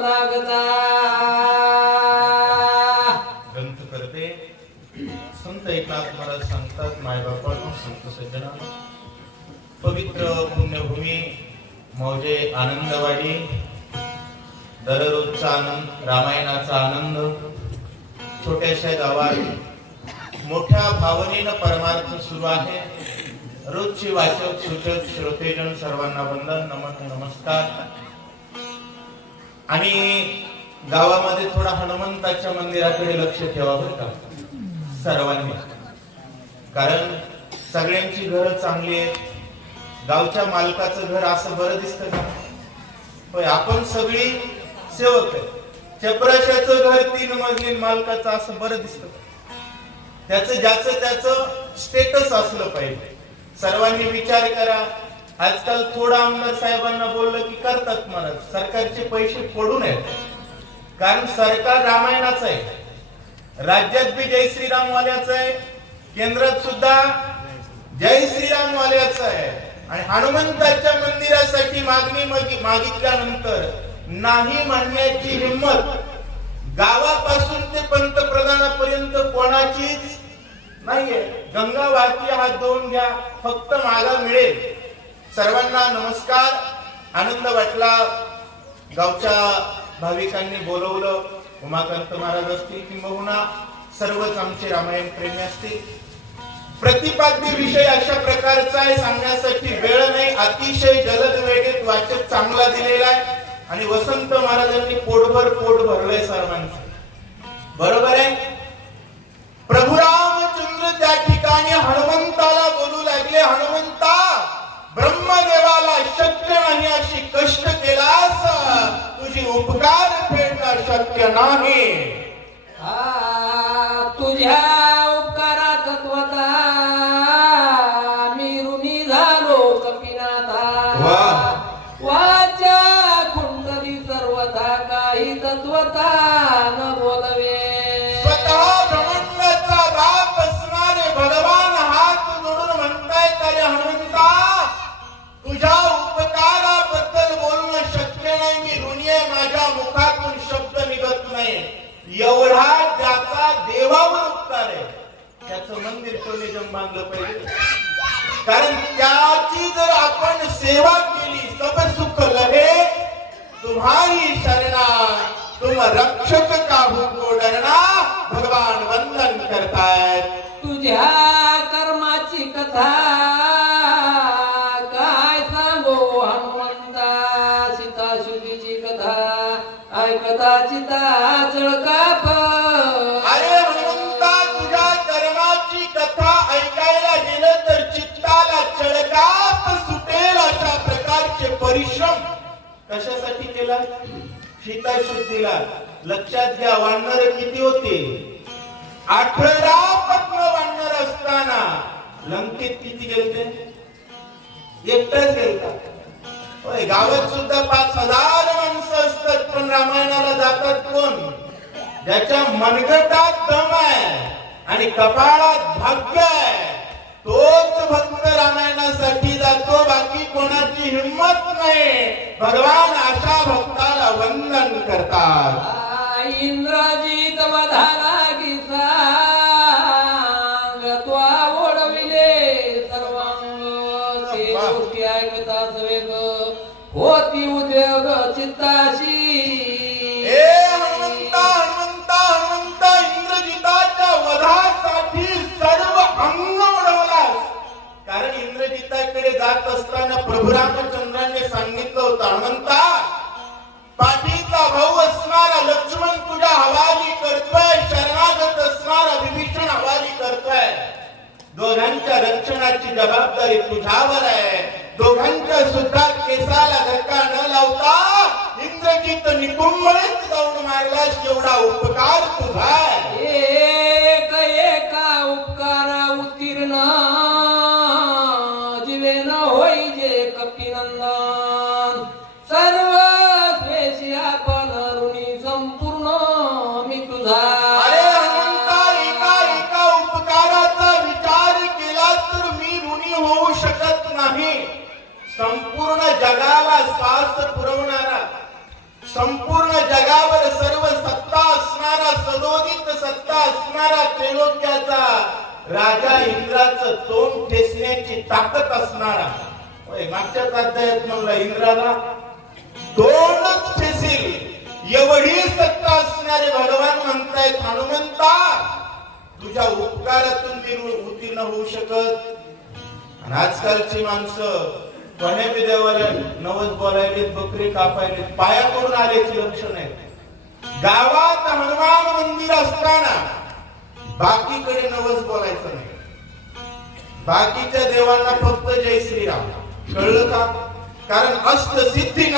लागता. ग्रंथ करते संत एकनाथ महाराज सांगतात, मायबापातून संत सज्जना पवित्र पुण्यभूमी मौजे आनंदवाडी, दररोजचा आनंद, रामायणाचा आनंद, छोट्याशा गावात मोठ्या भावनेनं परमार्थ सुरू आहे. रोजची वाचक सूचक श्रोतेजन सर्वांना वंदन, नमन, नमस्कार. आणि गावामध्ये थोडा हनुमंताच्या मंदिराकडे लक्ष ठेवा बरं का सर्वांनी, कारण सगळ्यांची घरं चांगली आहेत. गावच्या मालकाचं घर असं बरं दिसतं का? होय, आपण सगळी सेवक आहे. चपराशाचं घर 3 मजली, मालकाचं असं बरं दिसतं का? त्याचं ज्याचं त्याचं स्टेटस असलं पाहिजे. सर्वांनी विचार करा. आजकाल थोडं आमदार साहेबांना बोललं की करतात महाराज, सरकारचे पैसे पडून आहेत, कारण सरकार रामायणाचं आहे. राज्यात बी जय श्रीराम वाल्याचं आहे, केंद्रात सुद्धा जय श्रीराम वाल्याचं आहे. आणि हनुमंताच्या मंदिरासाठी मागणी मागितल्यानंतर नाही म्हणण्याची हिंमत गावापासून ते पंतप्रधानापर्यंत कोणाचीच नाहीये. गंगा वाहती हात धुवून घ्या, फक्त मागा मिळेल. सर्वांना नमस्कार. आनंद वाटला. गावच्या भाविकांनी बोलवलं, उमाकांत महाराज असतील किंबहुना सर्वच आमचे रामायण प्रेमी असतील. प्रतिपाद्य विषय अशा प्रकारचा आहे, सांगण्यासाठी वेळ नाही. अतिशय जलद वेगेत वाचक चांगला दिलेला आहे आणि वसंत महाराजांनी पोट भरलंय सर्वांचं. बरोबर आहे. प्रभू रामचंद्र त्या ठिकाणी हनुमंताला बोलू लागले, हनुमंता, ब्रह्मदेवाला शक्य नाही अशी कष्ट केलास, तुझी उपकार फेडणं शक्य नाही. तुझ्या उपकारात तत्वता मी ऋणी झालो कपिनाथा. वाचा कुंडली सर्वथा काही तत्वता न बोलवे. स्वतः ब्रह्मांडाचा बाप असणारे भगवान हात जोडून म्हणतायत, अरे हनुमंता, तुझ्या उपकाराबद्दल बोलणं शक्य नाही, मी ऋणी आहे, माझ्या मुखातून शब्द निघत नाही. एवढा ज्याचा देवावर उपकार आहे त्याचं मंदिर टोलेजम बांधलं पाहिजे. कारण त्याची जर आपण सेवा केली, सब सुख लहे तुम्हारी शरणा, तुम रक्षक काहू को डरना, भगवान वंदन करतायत. तुझ्या कर्माची कथा काय सांगो हनुमंता. सीता शुद्धीची कथा ऐकता चिता चळकाप. अरे हनुमंता, तुझ्या कर्माची कथा ऐकायला गेलं तर चित्ताला चळकाप सुटेल. अशा प्रकारचे परिश्रम कशासाठी केला? सीता शुद्धीला. लक्षात घ्या, वानर किती होते? 18 पत्न वानर असताना लंकेत किती गेलते? एकटाच गेलता. होय, गावात सुद्धा 5000 माणसं असतात, पण रामायणाला जातात कोण? ज्याच्या मनगटात दम आहे आणि कपाळात भाग्य आहे, तोच भक्त रामायणासाठी जातो. बाकी कोणाची हिंमत नाही. भगवान अशा भक्ताला वंदन करतात. इंद्रजित वधाला की सांग, त्वा ओढविले सर्वांग. ते गोष्टी ऐकताच वेग होती उद्योग चित्ताशी. हनुमंता, हनुमंता, हनुमंता, इंद्रजिताच्या वधासाठी सर्व अंग उडवलास. कारण इंद्रजिताकडे जात असताना प्रभू रामचंद्रांनी सांगितलं होतं, हनुमंता, पाठीचा भाऊ असणारा लक्ष्मण तुझ्या हवाली करतोय, शरणागत असणारा विभीषण हवाली करतोय. दोघांच्या रक्षणाची जबाबदारी तुझ्यावर आहे. दोघांच्या सुद्धा केसाला धक्का न लावता इंद्रजित निकुंभेत जाऊन मारलास. एवढा उपकार तुझा. एक एका उपकारा उत्तीर्ण जीवे न होई जे कपिनंदन. सर्व स्वेशी आपण ऋणी संपूर्ण मी तुझा. अरे हनुमंता, एका उपकाराचा विचार केला तर मी ऋणी होऊ शकत नाही. संपूर्ण जगाला श्वास पुरवणारा, संपूर्ण जगावर सर्व सत्ता असणारा, सदोदित सत्ता असणारा, त्रैलोक्याचा राजा इंद्राचं तोंड ठेचण्याची ताकद असणारा. मागच्याच अध्यायात म्हणला इंद्राला तोंडच ठेसील एवढी सत्ता असणारे भगवान म्हणतायत हनुमंता, तुझ्या उपकारातून मी उत्तीर्ण होऊ शकत. आणि आजकालची माणसं कोण्या देवाला नवस बोलायलेत, बकरी कापायलेत, पायाकडून आल्याची लक्षण आहे. गावात हनुमान मंदिर असताना बाकीकडे नवस बोलायचं नाही. बाकीच्या देवांना फक्त जय श्रीराम. कळलं का? कारण अष्ट सिद्धी